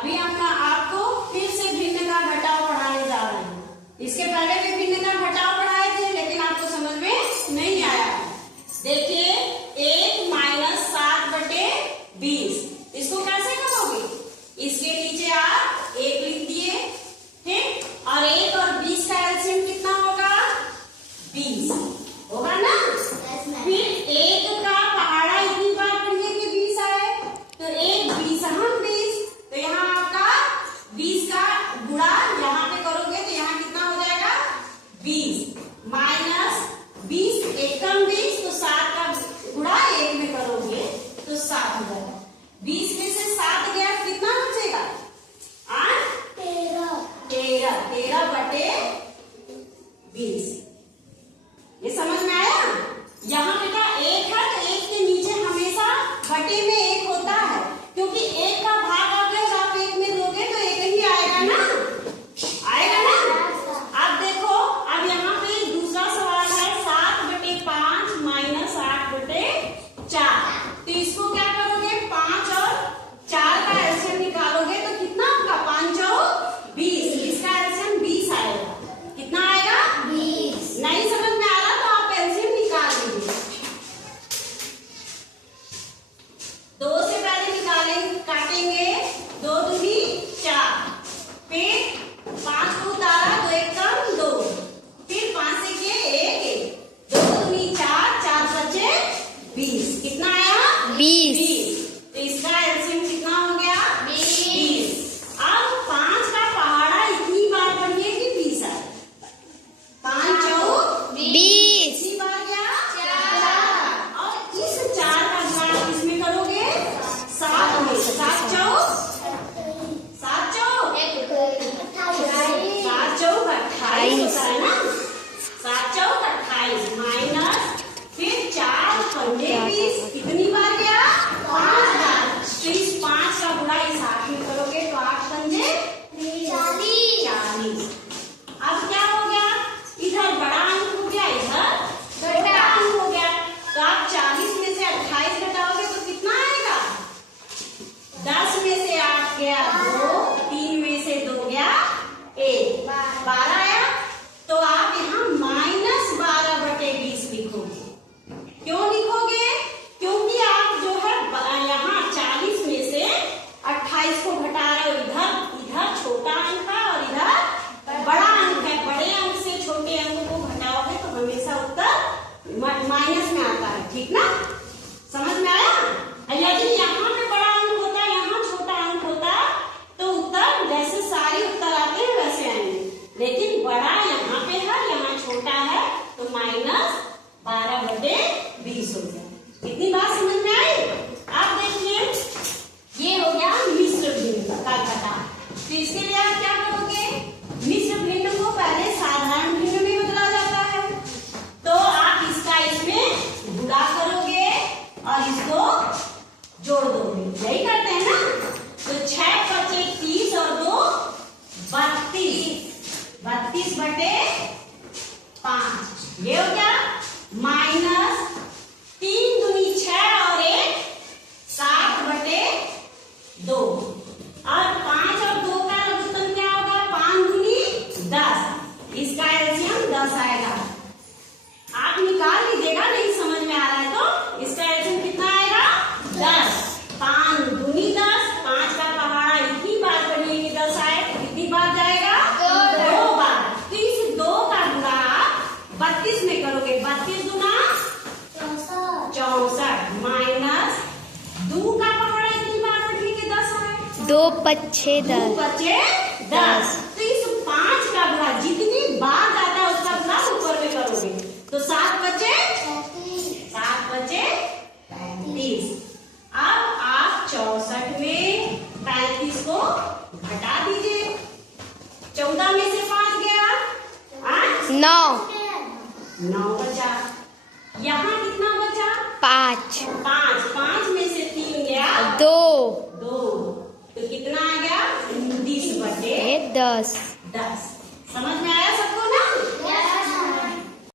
अभी हम आपको फिर से भिन्न का घटाव पढ़ाने जा रहे हैं। इसके पहले भी भिन्न का घटाव पढ़ाए थे, लेकिन आपको समझ में नहीं आया। देखिए 1 माइनस 7/20, इसको कैसे करोगे? इसके नीचे आप 1 लिख दिए, ठीक, और 1 और 20 का एलसीएम कितना होगा? 20 होगा ना। फिर 1 का पहाड़ा इतनी बार पढ़िए कि 20 आए, तो 1 20 हम 20, तो यहाँ आपका 20 का गुणा यहाँ पे करोगे तो यहाँ कितना हो जाएगा? 20 माइनस 20 एकम 20, तो 7 का गुणा 1 में करोगे तो 7 हो जाएगा। 20 में से 7 गया, कितना बचेगा? 13/20। ये समझ में आया? यहाँ बेटा 1 है तो 1 के नीचे हमेशा बटे में 1 होता है, क्योंकि 1 का भाग अगर आप 1 में दोगे तो 1 ही आएगा ना, आएगा ना। अब देखो, अब यहाँ पे दूसरा सवाल है 7/5 माइनस 8/4, तो इसको क्या करोगे? 5 और 4 का एलसीएम निकालोगे तो कितना होगा? 5 और 20, इसका एलसीएम 20 आएगा। कितना आएगा? 20। नहीं समझ में आ रहा तो आप एलसीएम निकाल लीजिए। 2 से पहले निकालेंगे, काटेंगे, 2 दूनी 4, फिर 5 को उतारा, 2 एकम 2, फिर 5 से किए 1, 2 दूनी 4, 4 बचे 20। कितना आया? 20। तो इसका एलसीएम कितना हो गया? 20। अब 5 का पहाड़ा इतनी बार पढ़िए कि 20 आए। 5 चौक 20, इसी बार गया 4, और इस 4 का गुणा किसमें करोगे? 7 में। 7 चौक 28 होता है ना। 7 चौक 28 माइनस, फिर 4 पंजे 20, कितनी बार गया? 5 बार। तो इस 5 का गुणा इस 8 में करोगे तो 8 पंजे 40। अब क्या हो गया? इधर बड़ा अंक हो गया, इधर छोटा अंक हो गया, तो आप 40 में से 28 घटाओगे तो कितना आएगा? 10 में से 8 गया 2, 3 में से 2 गया 1, 12 आया। तो आप यहाँ माइनस 12/20 लिखोगे। क्यों लिखोगे? क्योंकि आप जो है यहाँ 40 में से 28 को घटा रहे हो, इधर छोटा अंक है और इधर बड़ा अंक है। बड़े अंक से छोटे अंक को घटाओगे तो हमेशा उत्तर माइनस में आता है, ठीक ना? समझ में आया? यदि यहाँ पे बड़ा अंक होता, यहाँ छोटा अंक होता, तो उत्तर जैसे सारे उत्तर आते हैं वैसे आएंगे, लेकिन बड़ा यहाँ पे है, यहाँ छोटा है, तो माइनस 12/20 हो गया। इतनी बात समझ में आई? आप देखिए, ये हो गया मिश्र भिन्न का घटाव। तो इसके लिए आप क्या करोगे? मिश्र भिन्न को पहले साधारण भिन्न में बदला जाता है, तो आप इसका इसमें गुणा करोगे और इसको जोड़ दोगे, यही करते हैं ना। तो 6 बचे 30 और 2 32, 32/5, ये हो गया। माइनस 3 दूनी 6 और 1 7/2, और 5 और 2 का लघुत्तम क्या होगा? 5 दूनी 10, इसका एलसीएम 10 आएगा। आप निकाल लीजिएगा, नहीं समझ में आ रहा है तो इसका एलसीएम कितना आएगा? 10। 5 दूनी 10, 5 का पहाड़ा इतनी बार पढ़िए कि 10 आए, कितनी बार जाएगा? 2 बार। तो इस 2 का गुणा 32 में करोगे, 32 दूना 64 माइनस 2 का पहाड़ा इतनी बार पढ़िए कि 10 आए, 2 5 10, 2 बचे 10। तो इस 5 का गुणा जितनी बार जाता है उसका गुणा ऊपर में करोगे, तो 7 बचे 35। अब आप 64 में 35 को घटा दीजिए। 14 में से 5 गया 9 बचा। यहाँ कितना बचा? 5। 5 में से 3 गया 2, तो कितना आ गया? 19/10। समझ में आया?